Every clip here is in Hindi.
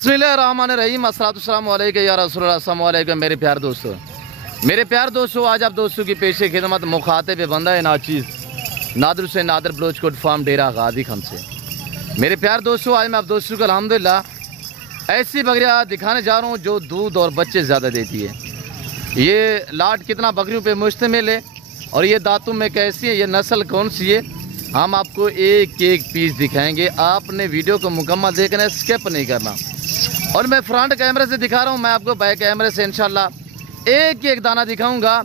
बिस्मिल्लाहिर्रहमानिर्रहीम अस्सलातु अलैका या रसूलल्लाह। अस्सलामु अलैकुम मेरे प्यार दोस्तों, आज आप दोस्तों की पेशे खिदमत मुखातिब बंदा है नाचीज़ नादर से नादर बलोच कोट फार्म डेरा गादी खम से। मेरे प्यार दोस्तों, आज मैं आप दोस्तों को अल्हम्दुलिल्लाह ऐसी बकरियाँ दिखाने जा रहा हूँ जो दूध और बच्चे ज़्यादा देती है। ये लाट कितना बकरियों पे मुश्तमिल है और ये दांतों में कैसी है, ये नस्ल कौन सी है, हम आपको एक एक पीस दिखाएंगे। आपने वीडियो को मुकम्मल देखना है, स्किप नहीं करना। और मैं फ्रंट कैमरे से दिखा रहा हूँ, मैं आपको बैक कैमरे से इंशाल्लाह एक एक दाना दिखाऊंगा।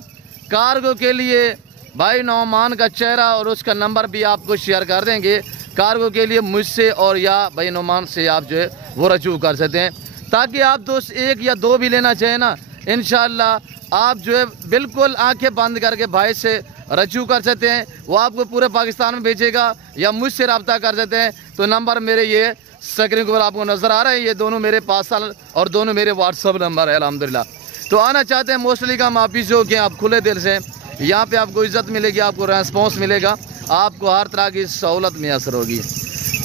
कार्गो के लिए भाई नौमान का चेहरा और उसका नंबर भी आपको शेयर कर देंगे। कार्गो के लिए मुझसे और या भाई नौमान से आप जो है वो रजू कर सकते हैं, ताकि आप दोस्त एक या दो भी लेना चाहें ना, इंशाल्लाह आप जो है बिल्कुल आंखें बंद करके भाई से रजू कर सकते हैं। वो आपको पूरे पाकिस्तान में भेजेगा या मुझसे रब्ता कर सकते हैं। तो नंबर मेरे ये स्क्रीन पर आपको नज़र आ रहा है, ये दोनों मेरे पास और दोनों मेरे व्हाट्सअप नंबर है अल्हम्दुलिल्लाह। तो आना चाहते हैं मोस्टली का माफी जो कि आप खुले दिल से, यहाँ पे आपको इज़्ज़त मिलेगी, आपको रेस्पॉन्स मिलेगा, आपको हर तरह की सहूलत मैसर होगी।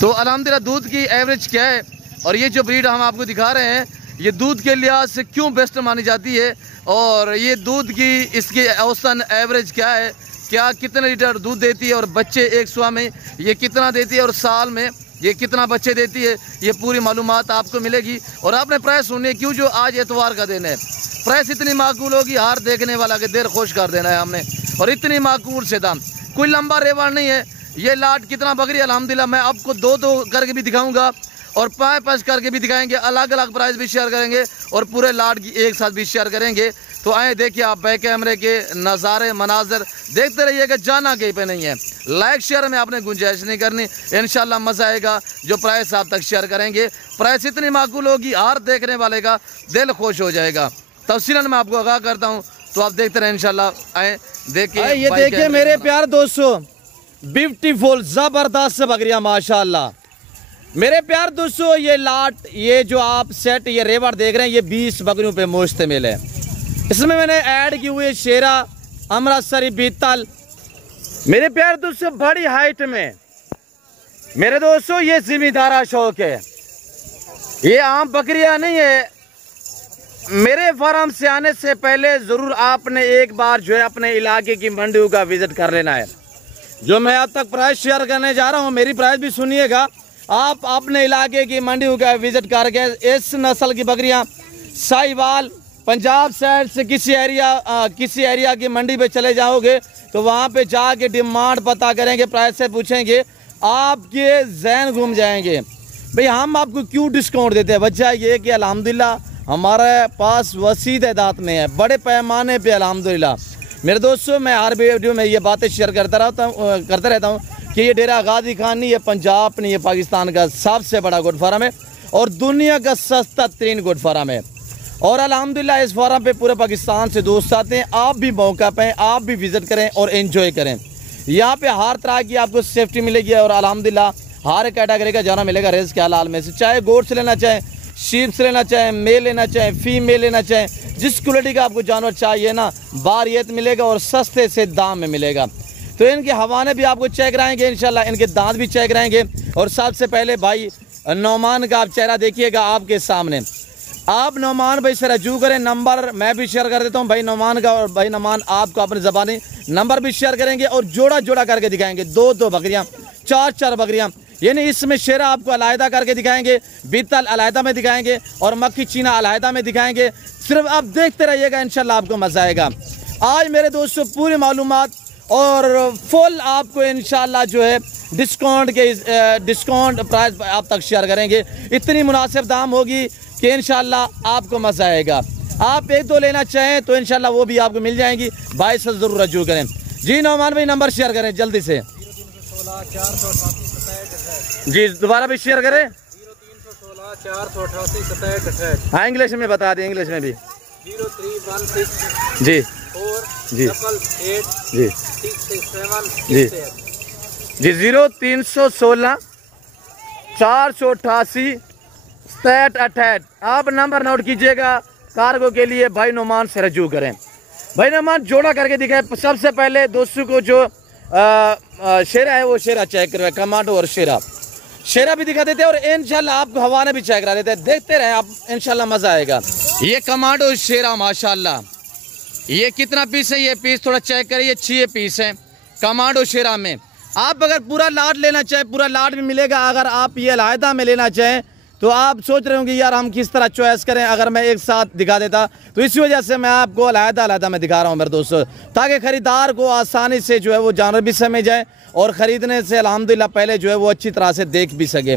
तो अल्हम्दुलिल्लाह दूध की एवरेज क्या है और ये जो ब्रीड हम आपको दिखा रहे हैं ये दूध के लिहाज से क्यों बेस्ट मानी जाती है, और ये दूध की इसकी औसतन एवरेज क्या है, क्या कितने लीटर दूध देती है, और बच्चे एक सुबह में ये कितना देती है और साल में ये कितना बच्चे देती है, ये पूरी मालूमात आपको मिलेगी। और आपने प्राइस सुननी है, क्यों जो आज एतवार का दिन है, प्राइस इतनी माकूल होगी, हार देखने वाला के दिल खुश कर देना है हमने। और इतनी माकूल से दाम, कोई लंबा रेवाड़ नहीं है। ये लाट कितना बकरी अल्हम्दुलिल्लाह मैं आपको दो दो करके भी दिखाऊंगा और पाँच पाँच करके भी दिखाएंगे, अलग अलग प्राइस भी शेयर करेंगे और पूरे लाट की एक साथ भी शेयर करेंगे। तो आए देखिए आप बैक कैमरे के नज़ारे मनाजर देखते रहिएगा, जाना कहीं पे नहीं है। लाइक शेयर में आपने गुंजाइश नहीं करनी, इंशाल्लाह मज़ा आएगा जो प्राइस आप तक शेयर करेंगे। प्राइस इतनी माकूल होगी, हर देखने वाले का दिल खुश हो जाएगा। तफसीलन मैं आपको आगाह करता हूँ, तो आप देखते रहे इंशाल्लाह। आए देखिए, ये देखिए मेरे प्यार दोस्तों, ब्यूटीफुल ज़बरदस्त बकरियाँ माशाल्लाह। मेरे प्यार दोस्तों, ये लाट, ये जो आप सेट ये रेवड़ देख रहे हैं, ये 20 बकरियों पे मुश्तमिल है। इसमें मैंने ऐड की हुई शेरा, अमृतसरी, बीतल। मेरे प्यार दोस्तों बड़ी हाइट में, मेरे दोस्तों ये जिम्मेदारा शौक है, ये आम बकरियां नहीं है। मेरे फार्म से आने से पहले ज़रूर आपने एक बार जो है अपने इलाके की मंडियों का विजिट कर लेना है। जो मैं अब तक प्राइस शेयर करने जा रहा हूँ, मेरी प्राइस भी सुनिएगा। आप अपने इलाके की मंडियों का विजिट करके इस नस्ल की बकरियां साहिवाल पंजाब साइड से किसी एरिया की मंडी पे चले जाओगे तो वहाँ पे जाके डिमांड पता करेंगे, प्राइस से पूछेंगे, आपके जहन घूम जाएंगे भाई हम आपको क्यों डिस्काउंट देते हैं। वजह ये कि अल्हम्दुलिल्लाह हमारे पास वसी तादाद में है, बड़े पैमाने पे अल्हम्दुलिल्लाह। मेरे दोस्तों मैं हर वीडियो में ये बातें शेयर करता रहता हूँ कि ये डेरा गादी खान नहीं, ये पंजाब नहीं, ये पाकिस्तान का सबसे बड़ा गोट फार्म है और दुनिया का सस्ता तरीन गोट फार्म है। और अल्हम्दुलिल्लाह इस फार्म पे पूरे पाकिस्तान से दोस्त आते हैं, आप भी मौका पाएँ, आप भी विजिट करें और एंजॉय करें। यहाँ पे हर तरह की आपको सेफ्टी मिलेगी और अल्हम्दुलिल्लाह हर कैटेगरी का जाना मिलेगा रिज़्क़ के हलाल में से। चाहे गोट से लेना चाहें, शीप से लेना चाहें, मेल लेना चाहें, फीमेल लेना चाहें, जिस क्वालिटी का आपको जानवर चाहिए ना, बारियत मिलेगा और सस्ते से दाम में मिलेगा। तो इनके हवाने भी आपको चेक कराएंगे इंशाल्लाह, इनके दांत भी चेक कराएंगे। और सबसे पहले भाई नौमान का आप चेहरा देखिएगा आपके सामने। आप नौमान भाई से रजू करें, नंबर मैं भी शेयर कर देता हूं भाई नौमान का, और भाई नौमान आपको अपनी ज़बानी नंबर भी शेयर करेंगे और जोड़ा जोड़ा करके दिखाएंगे, दो दो बकरियां, चार चार बकरियां, यानी इसमें शेरा आपको अलहदा करके दिखाएंगे, बीतल अलहदा में दिखाएंगे और मक्खी चीना अलहदा में दिखाएंगे। सिर्फ आप देखते रहिएगा, इंशाल्लाह आपको मज़ा आएगा। आज मेरे दोस्तों पूरी मालूमात और फुल आपको इंशाल्लाह जो है डिस्काउंट प्राइस आप तक शेयर करेंगे। इतनी मुनासिब दाम होगी कि इंशाल्लाह आपको मज़ा आएगा। आप एक दो लेना चाहें तो इंशाल्लाह वो भी आपको मिल जाएंगी। भाई से ज़रूर रजू करें। जी नौमान भाई नंबर शेयर करें जल्दी से। जी दोबारा भी शेयर करें। 0316 हाँ इंग्लिश में बता दें, इंग्लिश में भी। 0316 जी 4 जी 8 जी 667 जी जी 0316 488 6768। आप नंबर नोट कीजिएगा। कार्गो के लिए भाई नौमान से रजू करें। भाई नौमान जोड़ा करके दिखाए। सबसे पहले दोस्तों को जो शेरा है वो शेरा चेक करवाए, कमांडो और शेरा। शेरा भी दिखा देते हैं और इंशाल्लाह आपको हवाने भी चेक करा देते हैं। देखते रहे आप, इंशाल्लाह मजा आएगा। ये कमांडो शेरा माशाल्लाह, ये कितना पीस है? ये पीस थोड़ा चेक करें, ये 6 पीस है कमांडो शेरा में। आप अगर पूरा लाट लेना चाहें, पूरा लाट भी मिलेगा। अगर आप ये अलहदा में लेना चाहें तो आप सोच रहे होंगे यार हम किस तरह चॉइस करें, अगर मैं एक साथ दिखा देता, तो इसी वजह से मैं आपको अलहदा में दिखा रहा हूं मेरे दोस्तों, ताकि ख़रीदार को आसानी से जो है वो जानवर भी समझ जाए और ख़रीदने से अल्हम्दुलिल्लाह पहले जो है वो अच्छी तरह से देख भी सके।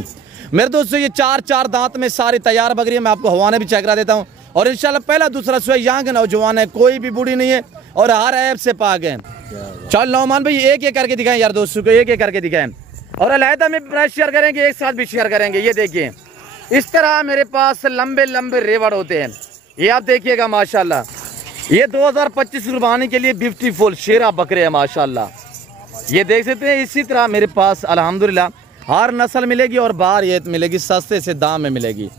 मेरे दोस्तों ये 4 दांत में सारी तैयार बकरी है। मैं आपको हवाने भी चेक करा देता हूँ और इंशाल्लाह पहला दूसरा सुबह यहाँ के नौजवान है, कोई भी बूढ़ी नहीं है और हर ऐप से पाक है। चल नौमान भाई एक एक करके दिखाएं यार दोस्तों को, एक एक करके दिखाएं और अलहदा में प्राइस शेयर करेंगे, एक साथ भी शेयर करेंगे। ये देखिए इस तरह मेरे पास लंबे लंबे रेवड़ होते हैं, ये आप देखिएगा माशाल्लाह। ये 2025 कुर्बानी के लिए ब्यूटीफुल शेरा बकरे हैं माशाल्लाह। ये देख सकते हैं। इसी तरह मेरे पास अल्हम्दुलिल्लाह हर नस्ल मिलेगी और बाहर ये मिलेगी, सस्ते से दाम में मिलेगी।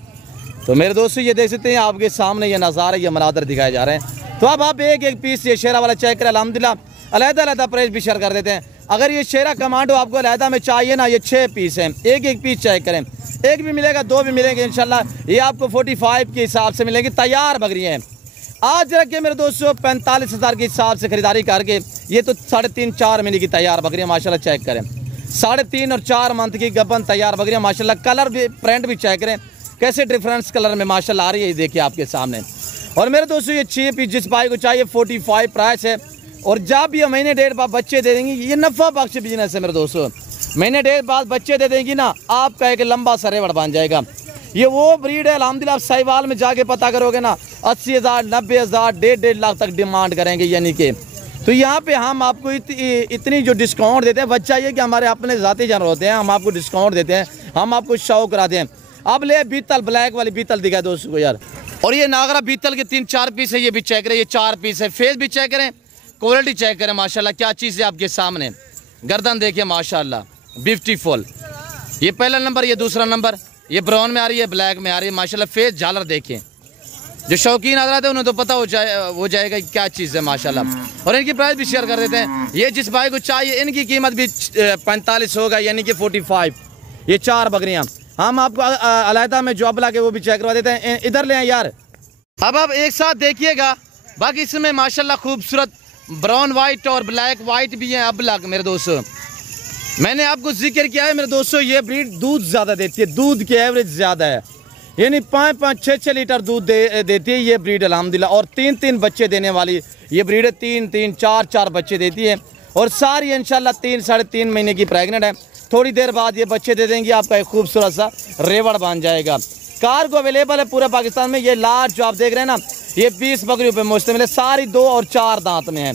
तो मेरे दोस्तों ये देख सकते हैं आपके सामने ये नज़ारे, ये मनादर दिखाए जा रहे हैं। तो अब आप एक एक पीस ये शेरा वाला चेक करें। अल्हम्दुलिल्लाह अलहदा प्राइस भी शेयर कर देते हैं। अगर ये शेरा कमांडो आपको अलहदा में चाहिए ना, ये 6 पीस हैं, एक एक पीस चेक करें, एक भी मिलेगा, 2 भी मिलेंगे इंशाल्लाह। ये आपको 45 के हिसाब से मिलेगी, तैयार बकरी हैं। आज रखिए मेरे दोस्तों 45,000 के हिसाब से खरीदारी करके, ये तो 3.5-4 महीने की तैयार बकरियाँ माशाल्लाह चेक करें। 3.5 और 4 मंथ की गबन तैयार बकरियाँ माशाल्लाह। कलर भी, प्रिंट भी चेक करें कैसे डिफरेंस कलर में माशाल्लाह आ रही है, ये देखिए आपके सामने। और मेरे दोस्तों ये 6 पीस जिस भाई को चाहिए 45 प्राइस है। और जब ये महीने 1.5 बाद बच्चे दे देंगी, ये नफा बख्श बिजनेस है मेरे दोस्तों। महीने 1.5 बाद बच्चे दे देंगी ना, आपका एक लंबा सा रेवड़ बन जाएगा। ये वो ब्रीड है अल्हम्दुलिल्लाह, आप साहिवाल में जाके पता करोगे ना 80,000, 90,000, 1.5 लाख तक डिमांड करेंगे यानी कि। तो यहाँ पे हम आपको इतनी जो डिस्काउंट देते हैं, बच्चा ये कि हमारे अपने ज़ाती जानवर होते हैं, हम आपको डिस्काउंट देते हैं, हम आपको शौक कराते हैं। अब ले बीतल, ब्लैक वाली बीतल दिखाए दोस्तों को यार। और ये नागरा बीतल के 3-4 पीस है, ये भी चेक करें, ये 4 पीस है। फेस भी चेक करें, क्वालिटी चेक करें माशाल्लाह, क्या चीज़ है आपके सामने। गर्दन देखिए माशाल्लाह ब्यूटीफुल। ये पहला नंबर, ये दूसरा नंबर, ये ब्राउन में आ रही है, ब्लैक में आ रही है माशाल्लाह। फेस झालर देखें, जो शौकीन हज़रात है उन्हें तो पता हो जाएगा कि क्या चीज़ है माशाल्लाह। और इनकी प्राइस भी शेयर कर देते हैं। ये जिस भाई को चाहिए इनकी कीमत भी 45 होगा, यानी कि 45। ये 4 बकरियाँ हम आपको अलहदा में जो अबला के वो भी चेक करवा देते हैं। इधर ले आए यार। अब आप एक साथ देखिएगा, बाकी इसमें माशाल्लाह खूबसूरत ब्राउन वाइट और ब्लैक वाइट भी हैं अबला मेरे दोस्तों। मैंने आपको जिक्र किया है मेरे दोस्तों, ये ब्रीड दूध ज़्यादा देती है, दूध की एवरेज ज़्यादा है, यानी 5-5, 6-6 लीटर दूध देती है ये ब्रीड अल्हम्दुलिल्लाह। और 3-3 बच्चे देने वाली ये ब्रीड है, 3-3, 4-4 बच्चे देती है और सारी इंशाल्लाह 3-3.5 महीने की प्रेग्नेंट है। थोड़ी देर बाद ये बच्चे दे देंगे, आपका एक खूबसूरत सा रेवड़ बन जाएगा। कार्गो अवेलेबल है पूरे पाकिस्तान में। ये लाट जो आप देख रहे हैं ना, ये 20 बकरियों पे मुश्तमिल है, सारी 2 और 4 दांत में है।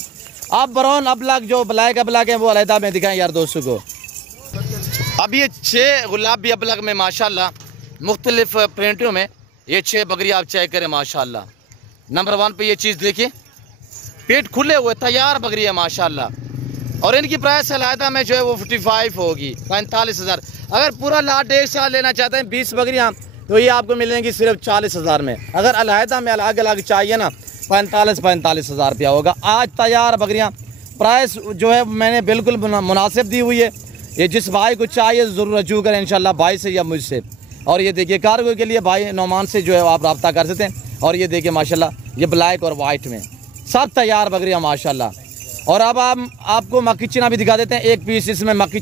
अब ब्राउन अबलग जो ब्लैक अबलग है वो अलहदा में दिखाएं यार दोस्तों को। अब ये 6 गुलाबी अबलग में माशाल्लाह मुख्तलिफ प्रिंटों में ये 6 बकरी आप चेक करें माशाल्लाह। नंबर 1 पे ये चीज़ देखिए, पेट खुले हुए तैयार बकरी है माशाल्लाह। और इनकी प्राइस अलहदा में जो है वो 55 होगी, 45,000। अगर पूरा लाट एक साथ लेना चाहते हैं 20 बकरियाँ, तो ये आपको मिलेंगी सिर्फ 40,000 में। अगर अलहदा में अलग अलग चाहिए ना, 45,000 रुपया होगा। आज तैयार बकरियाँ प्राइस जो है मैंने बिल्कुल मुनासिब दी हुई है। ये जिस भाई को चाहिए ज़रूर रजू करें इंशाल्लाह, भाई से या मुझसे। और ये देखिए कार्गो के लिए भाई नौमान से जो है आप रब्ता कर सकते हैं। और ये देखिए माशाल्लाह ये ब्लैक और वाइट में सब तैयार बकरियाँ माशाल्लाह। और अब आपको मक्की चीना भी दिखा देते हैं, एक पीस इसमें मक्की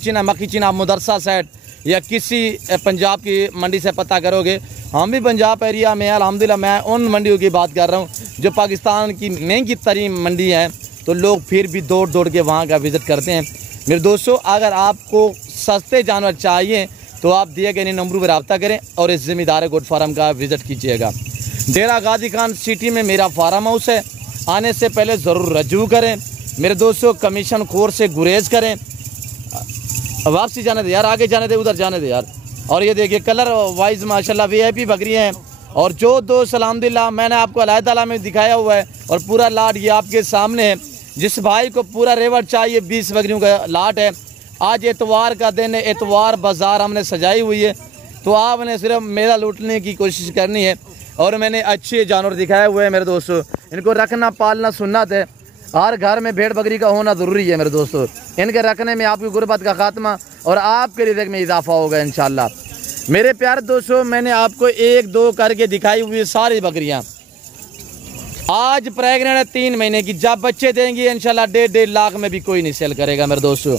चीना आप मदरसा सेट या किसी पंजाब की मंडी से पता करोगे। हम भी पंजाब एरिया में अल्हम्दुलिल्लाह, मैं उन मंडियों की बात कर रहा हूँ जो पाकिस्तान की महंगी तरीन मंडी है, तो लोग फिर भी दौड़ दौड़ के वहाँ का विज़िट करते हैं। मेरे दोस्तों अगर आपको सस्ते जानवर चाहिए तो आप दिए गए नंबरों पर रब्ता करें और इस ज़िम्मेदार गोट फार्म का विज़िट कीजिएगा। डेरा गाजी खान सिटी में मेरा फार्म हाउस है, आने से पहले ज़रूर रजू करें मेरे दोस्तों, कमीशन खोर से गुरेज करें। वापसी जाने दे यार, आगे जाने दे, उधर जाने दे यार। और ये देखिए कलर वाइज माशाल्लाह VIP बकरी हैं। और जो दोस्त अल्हम्दुलिल्लाह मैंने आपको अलहदा में दिखाया हुआ है और पूरा लाट ये आपके सामने है। जिस भाई को पूरा रेवड़ चाहिए 20 बकरियों का लाट है। आज एतवार का दिन है, एतवार बाज़ार हमने सजाई हुई है, तो आपने सिर्फ मेरा लूटने की कोशिश करनी है। और मैंने अच्छे जानवर दिखाए हुए हैं मेरे दोस्तों, इनको रखना पालना सुन्नत है। हर घर में भेड़ बकरी का होना ज़रूरी है मेरे दोस्तों। इनके रखने में आपकी गुर्बत का खात्मा और आपके रिज़्क़ में इजाफा होगा इंशाल्लाह। मेरे प्यारे दोस्तों, मैंने आपको 1-2 करके दिखाई हुई सारी बकरियां आज प्रेग्नेंट है 3 महीने की। जब बच्चे देंगी इंशाल्लाह 1.5 लाख में भी कोई नहीं सेल करेगा मेरे दोस्तों।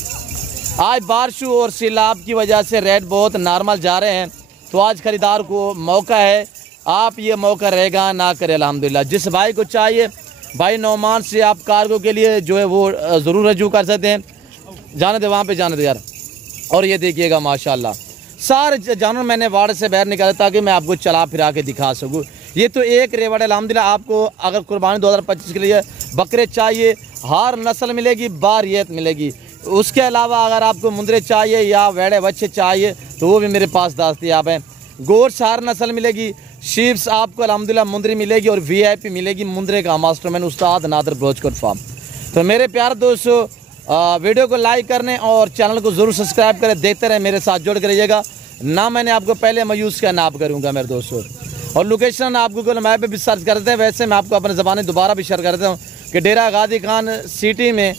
आज बारिशों और सैलाब की वजह से रेट बहुत नॉर्मल जा रहे हैं, तो आज ख़रीदार को मौका है, आप ये मौका रहेगा ना करें अल्हम्दुलिल्लाह। जिस भाई को चाहिए भाई नौमान से आप कार्गो के लिए जो है वो ज़रूर रजू कर सकते हैं। जाने दे वहाँ पे, जाने दे यार। और ये देखिएगा माशाल्लाह सारे जानवर मैंने वार्ड से बाहर निकाले ताकि मैं आपको चला फिरा के दिखा सकूँ। ये तो एक रेवड़ है अल्हम्दुलिल्लाह। आपको अगर कुर्बानी 2025 के लिए बकरे चाहिए, हर नस्ल मिलेगी, बारियत मिलेगी। उसके अलावा अगर आपको मुंदरे चाहिए या वेड़े बच्चे चाहिए तो वो भी मेरे पास दस्तयाब हैं। गोश्त हर नस्ल मिलेगी, शीप्स आपको अल्हम्दुलिल्लाह मुंदरी मिलेगी और VIP मिलेगी मुंदरे का मास्टरमैन उस्ताद नादर ब्लोच कोट फार्म। तो मेरे प्यारे दोस्तों, वीडियो को लाइक करने और चैनल को ज़रूर सब्सक्राइब करें, देखते रहें, मेरे साथ जुड़ कर रहिएगा। ना मैंने आपको पहले मायूस का नाप करूँगा मेरे दोस्तों। और लोकेशन आप गूगल मैप पे भी सर्च करते हैं। वैसे मैं आपको अपने ज़बानी दोबारा भी शेयर करता हूँ कि डेरा गाजी खान सिटी में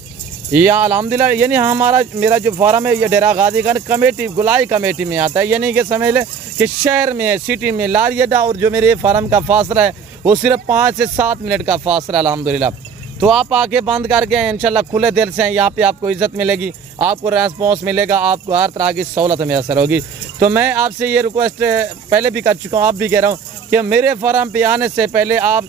या अल्हम्दुलिल्लाह यानी हमारा मेरा जो फार्म है ये डेरा गाजी खान कमेटी गुलाई कमेटी में आता है। यानी कि समझ लें कि शहर में है, सिटी में लारियडा, और जो मेरे फार्म का फासला है वो सिर्फ 5 से 7 मिनट का फासला अल्हम्दुलिल्लाह। तो आप आके बंद करके इंशाल्लाह खुले दिल से यहाँ पे आपको इज़्ज़त मिलेगी, आपको रेस्पॉन्स मिलेगा, आपको हर तरह की सहूलत मैसर होगी। तो मैं आपसे ये रिक्वेस्ट पहले भी कर चुका हूँ, आप भी कह रहा हूँ कि मेरे फार्म पे आने से पहले आप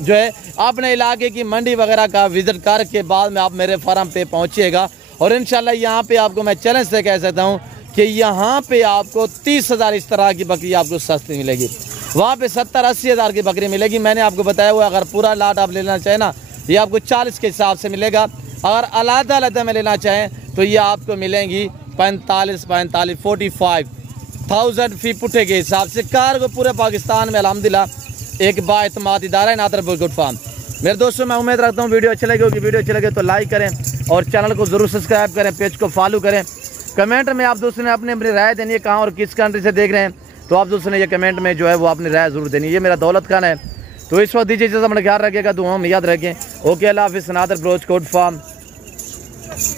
जो है अपने इलाके की मंडी वगैरह का विज़िट करके बाद में आप मेरे फार्म पे पहुँचिएगा। और इंशाल्लाह यहाँ पे आपको मैं चैलेंज से कह सकता हूँ कि यहाँ पे आपको 30,000 इस तरह की बकरी आपको सस्ती मिलेगी, वहाँ पे 70-80 हज़ार की बकरी मिलेगी। मैंने आपको बताया हुआ अगर पूरा लाट आप लेना चाहें ना, ये आपको 40 के हिसाब से मिलेगा। अगर अलग-अलग में लेना चाहें तो ये आपको मिलेंगी 45,000 फी पुट्ठे के हिसाब से। कार्गो पूरे पाकिस्तान में अल्हम्दुलिल्लाह एक बाएतमाद इदारा है नादर ब्लोच कोट फार्म। मेरे दोस्तों, मैं उम्मीद रखता हूँ वीडियो अच्छी लगी होगी। वीडियो अच्छी लगे तो लाइक करें और चैनल को ज़रूर सब्सक्राइब करें, पेज को फॉलो करें। कमेंट में आप दोस्तों ने अपनी राय देनी है, कहाँ और किस कंट्री से देख रहे हैं, तो आप दोस्तों ने ये कमेंट में जो है वो अपनी राय ज़रूर देनी है। ये मेरा दौलत खान है। तो इस वक्त दीजिए, अपना ख्याल रखिएगा, दुआ में याद रखें। ओके, अल्लाह हाफिज़। नादर ब्लोच कोट फार्म।